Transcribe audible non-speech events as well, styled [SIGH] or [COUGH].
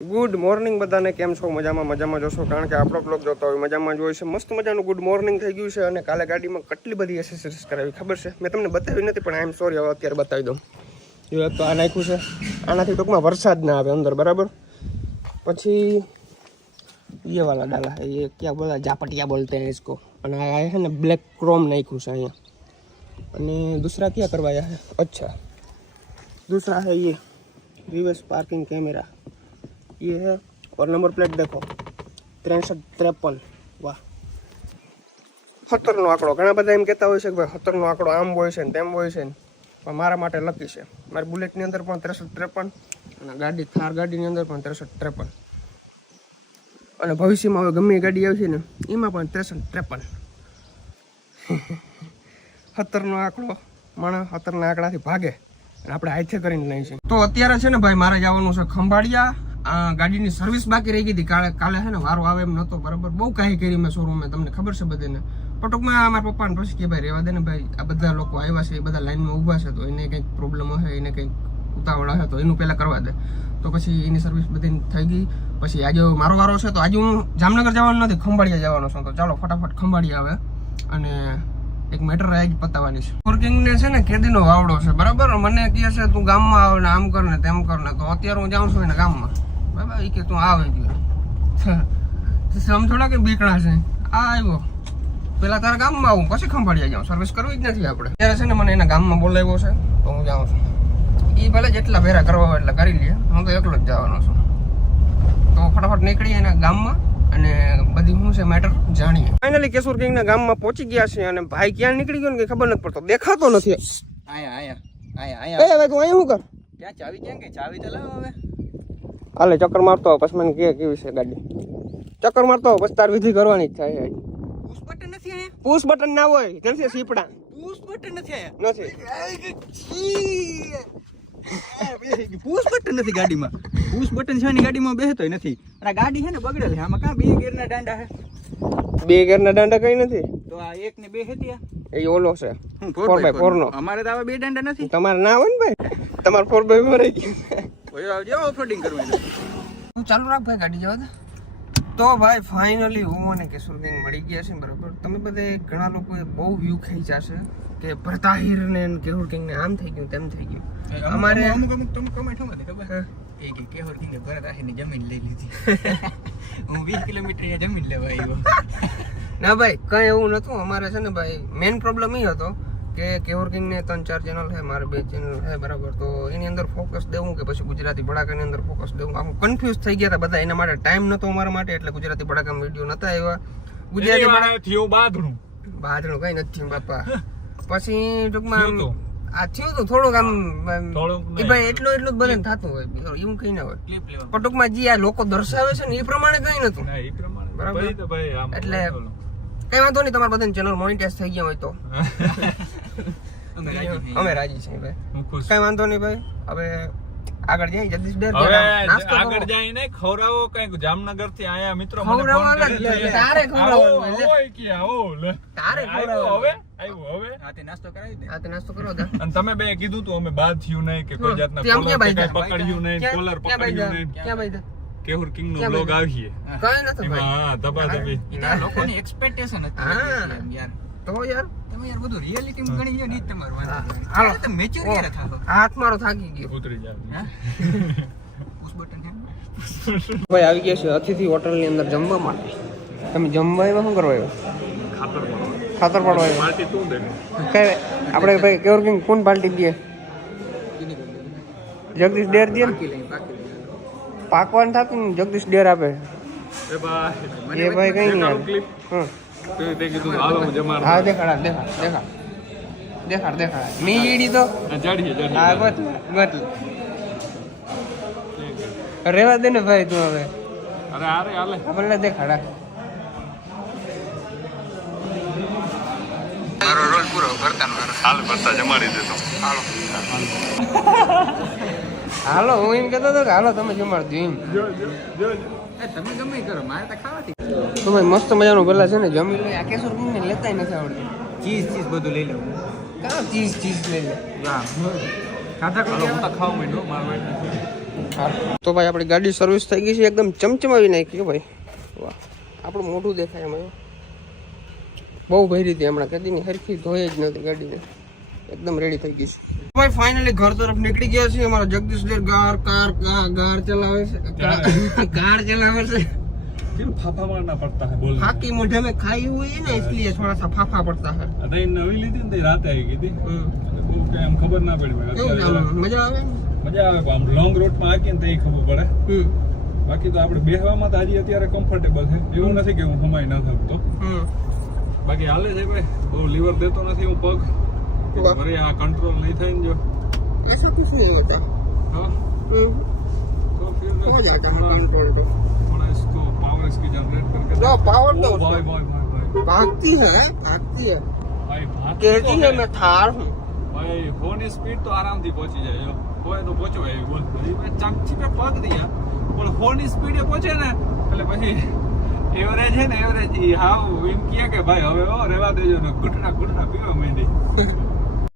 Good morning બધાને, કેમ છો? મજામાં મજામાં જોશો? કારણ કે આપણો બ્લોગ જોતો હોય, મજામાં જ હોય છે. મસ્ત મજાનું ગુડ મોર્નિંગ થઈ ગયું છે અને કાલે ગાડીમાં કેટલી બધી એસેસરીઝ કરાવી, ખબર છે? મેં તમને બતાવી નથી, પણ આઈ એમ સોરી હવે અત્યારે બતાવી દઉં. જો એક તો આ નાખ્યું છે. આનાથી ટૂંકમાં વરસાદ ના આવે અંદર, બરાબર? પછી એ વાલા ડાલા, એ ક્યાં બોલા જાપટિયા બોલતે હે ઇસકો. અને આ છે ને બ્લેક ક્રોમ નાખ્યું છે અહીંયા. અને દૂસરા ક્યાં કરવા હે? અચ્છા. દૂસરા હે એ રિવર્સ પાર્કિંગ કેમેરા ये है और नंबर प्लेट देखो ત્રેસઠ ત્રેપન વાહ સત્તરનો આંકડો ઘણા બધા એમ કહેતા હોય છે કે ભાઈ સત્તરનો આંકડો આમ હોય છે ને તેમ હોય છે ને પણ મારા માટે લકી છે મારી બુલેટની અંદર પણ ત્રેસઠ ત્રેપન અને ગાડી થાર ગાડીની અંદર પણ ત્રેસઠ ત્રેપન અને ભવિષ્યમાં હવે ગમે એ ગાડી આવશે ને એમાં પણ ત્રેસઠ ત્રેપન સત્તરનો આંકડો માણસ સત્તરના આંકડાથી ભાગે અને આપણે હાથે કરીને લઈએ છીએ તો અત્યારે છે ને ભાઈ મારે જવાનું છે ખંભાળિયા આ ગાડીની સર્વિસ બાકી રહી ગઈ હતી. કાલે કાલે છે ને વારો આવે એમ નહોતો, બરાબર? બહુ કાંઈ કરી મેં શોરૂમે તમને ખબર છે બધાને? પણ ટૂંકમાં મારા પપ્પાને પછી કે, ભાઈ રહેવા દે ને ભાઈ, આ બધા લોકો આવ્યા છે, એ બધા લાઈનમાં ઊભા છે, તો એને કંઈક પ્રોબ્લેમ હશે, એને કંઈક ઉતાવળ હશે, તો એનું પહેલાં કરવા દે. તો પછી એની સર્વિસ બધી થઈ ગઈ. પછી આજે મારો વારો છે, તો આજે હું જામનગર જવાનું નથી, ખંભાળિયા જવાનો છું. તો ચાલો, ફટાફટ ખંભાળિયા આવે અને એક મેટર આવી પતાવવાની છે. વર્કિંગ ને છે ને કેદીનો વાવડો છે, બરાબર? મને કહે છે, તું ગામમાં આવ ને આમ કર ને તેમ કર ને. તો અત્યારે હું જાઉં છું ને ગામમાં. બરાબર એ કે તું આવે ગયો. [LAUGHS] સમ થોડા કે બીકણા છે. આ આવ્યો. પેલા તારા ગામમાં આવું. પછી ખંભાળિયા જાઉં. સર્વિસ કરવી જ નથી આપણે. ત્યારે છે ને મને એના ગામમાં બોલાવ્યો છે તો હું જાઉં છું. એ ભલે જેટલા ભેરા કરવા હોય એટલા કરી લે. હું તો એકલો જ જવાનો છું. તો ફટાફટ નીકળીએ એના ગામમાં અને બધી શું છે મેટર જાણીએ. ફાઇનલી કેશોર કિંગના ગામમાં પહોંચી ગયા છે અને ભાઈ ક્યાં નીકળી ગયો ને કે ખબર નથી પડતો. દેખાતો નથી. આયા આયા આયા એ ભાઈ તું અહીં શું કર? ક્યાં ચાવી ક્યાં કે? ચાવી તો લાવ હવે. હાલે ચક્કર મારતો પછી મને કે કેવી છે ગાડી? ચક્કર મારતો પછી તાર વિધિ કરવાની ઈચ્છા છે. પુશ બટન નથી આયા? પુશ બટન ના હોય નથી સીપડા. પુશ બટન નથી આયા? નથી. પુશ બટન નથી ગાડીમાં. પુશ બટન છે ને ગાડીમાં બેસતોય નથી. અને આ ગાડી છે ને બગડેલ છે. આમાં કાં બે ગેરના દાંડા છે? બે ગેરના દાંડા કઈ નથી? તો આ એક ને બે હતી એ ઓલો છે. Four by four નો. અમારે તો આવા બે દાંડા નથી. તમારે ના હોય ને ભાઈ? તમારે ફોર બાય ફોર ઓય આવજો ઓફરોડિંગ કરવું હું ચાલુ રાખ ભાઈ ગાડી જવા દે. તો ભાઈ ફાઇનલી હું અને કિશોર ગેંગ મળી ગયા છે બરાબર? તમે બધે ઘણા લોકોએ બહુ વ્યૂ ખાઈ જશે કે ભરતાહીર ને કિશોર ગેંગ ને આમ થઈ ગયું તેમ થઈ ગયું. અમારે અમુક અમુક તમે કમેન્ટ હતી ખબર? હા. એ કે કેહોર કિંગે ભરત આહીરની જમીન લઈ લીધી. [LAUGHS] હું 20 કિલોમીટર અહીંયા જમીન લેવા આવ્યો. [LAUGHS] ના ભાઈ કઈ એવું નતું અમારે છે ને ભાઈ મેઇન પ્રોબ્લેમ એ હતો કે કેવર કિંગ ને ત્રણ ચાર ચેનલ છે મારે બે ચેનલ છે બરાબર. તો એની અંદર ફોકસ દેવું કે પછી ગુજરાતી ભડાકાની અંદર ફોકસ દેવું? આમ કન્ફ્યુઝ થઈ ગયા હતા બધા એના માટે ટાઈમ નતો અમારા માટે એટલે ગુજરાતી ભડાકામાં વીડિયો નતા આવ્યા. ગુજરાતી ભડા- થયું બાદણું બાદનું કઈ નથી બાપા. પછી ટૂંકમાં આ થયું તો થોડુંક આમ એ ભાઈ એટલું એટલું જ બધાને થતું હોય એવું કઈ ના હોય. પણ ટૂંકમાં જે આ લોકો દર્શાવે છે ને એ પ્રમાણે કઈ નતું. બરાબર. એટલે કઈ વાંધો નહીં તમારા બધાની ચેનલ મોનિટાઈઝ થઈ ગયા હોય તો. [LAUGHS] અમે રાજી છીએ. અમે રાજી છીએ ભાઈ. કઈ વાંધો નહીં ભાઈ. હવે આગળ જાય જગદીશ ડેર નાસ્તો કરો. આગળ જઈને ખવરાવો કંઈક જામનગરથી આયા મિત્રો મને લે. તારે ખવરાવો ઓય કે આવો લે. તારે ખવરાવો હવે આવ્યો હવે. આતે નાસ્તો કરાવી દે. આતે નાસ્તો કરો દા અને તમે બે કીધું તું અમે બાદ થયું નહીં કે કોઈ જાતના કોલર પકડ્યું નહીં કોલર પકડ્યું નહીં. ક્યાં બાંધ્યા? કેહુર કિંગ નો બ્લોગ આવીએ. કઈ નથી ભાઈ. હા દબા દબી એટલે આ લોકોની એક્સપેક્ટેશન હતી હા. યાર. તો યાર. તમે યાર બધું રિયાલિટી માં ગણી લ્યો ને તમારું. હાલો. તમે મેચ્યોર ક્યારે થાશો હાથ મારો થાકી ગયો. ઉતરી જાવ પુશ બટન હે? ભાઈ આવી ગયા છે અતિથિ હોટલની અંદર જમવા માટે. તમે જમવા આવ્યા? શું કરવા આવ્યા? ખાતર પડવા ખાતર પાડવા આવ્યા. પાર્ટી તું દે કઈ આપણે ભાઈ કેવર કિંગ કોણ પાર્ટી દે. જગદીશ ડેર દે બાકી લઈ બાકી લઈ પાકવાનું થતું ને જગદીશ ડેર આપે. એ ભાઈ એ ભાઈ કઈ નહીં. હા. તે તે કીધું હાલો હું જમાડ. હા દેખાડ દેખાડ દેખાડ. દેખાડ દેખાડ. મી ઈડી તો જડી હા જાડીએ ગોત. બત રેવા દે ને ભાઈ તું હવે. અરે અરે હાલે. આપણને દેખાડ હા. મારો રોલ પૂરો કરતા મારો. હાલ ભરતા જમાડી દેતો. હાલો. [LAUGHS] હું એમ કહેતો હતો કે હાલો તમે જમાડજો એમ તમે ગમે કરો મારે તો ખાવાથી. તો ભાઈ મસ્ત મજાનું પેલા છે ને જમી લે. આ કેશોર ને લેતાય નથી આવડતું. ચીઝ ચીઝ બધું લઈ લઉં કાં ચીઝ ચીઝ લઈ લે. ખાધા હાલો હું તો ખાવ માંડ્યો મારો તો ભાઈ આપણી ગાડી સર્વિસ થઈ ગઈ છે એકદમ ચમચમાવી નાખી ભાઈ. વાહ. આપણું મોઢું દેખાય એમાં બહુ ભરી હતી હમણાં કદીની હરખી ધોઈ જ નથી ગાડીને. એકદમ રેડી થઈ ગઈ છે ભાઈ ફાઇનલી ઘર તરફ નીકળી ગયા છે અમારા જગદીશ દેર ગાર કાર કા ગાર ચલાવે છે કાર- કાર ચલાવે છે क्यों फाफा मारना पड़ता है बोलने फाकी मुझे में खाई हुई है ना इसलिए थोड़ा सा फाफा पड़ता है अरे नवी ली थी ने रात आई गई थी હમ. तो क्या हम खबर ना पड़ी भाई કેવું છે અત્યારે આમ? મજા આવે ને? મજા આવે પણ આમ લોંગ રૂટ માં આકીએ ને તો એ ખબર પડે હમ બાકી તો આપણે બેહવામાં તો હજી અત્યારે કમ્ફર્ટેબલ છે એવું નથી કે હું હમાઈ ના શકતો હમ બાકી હાલે છે ભાઈ બહુ લીવર દેતો નથી હું પગ વાહ. વળી આ કંટ્રોલ નહીં થાય ને જો ऐसा कुछ नहीं होता हाँ हम्म, तो फिर हो जाता है थोड़ा कंट्रोल तो थोड़ा इसको पावर इसकी जनरेट करके लो पावर ओ तो भाई भाई भाई भाई भागती है भागती है भाई भाग कहती है मैं थार हूँ भाई फोन स्पीड तो आराम थी पहुंची जाए जो હોય તો પહોંચો એ બોલ હજી મેં ચમચી પે પગ દિયા પણ ફોન સ્પીડે પહોંચે ને એટલે પછી એવરેજ છે ને એવરેજ હાવ એમ કહે કે ભાઈ હવે હો રેવા દેજો ને ઘૂંટણા ઘૂંટણા પીવા માંડી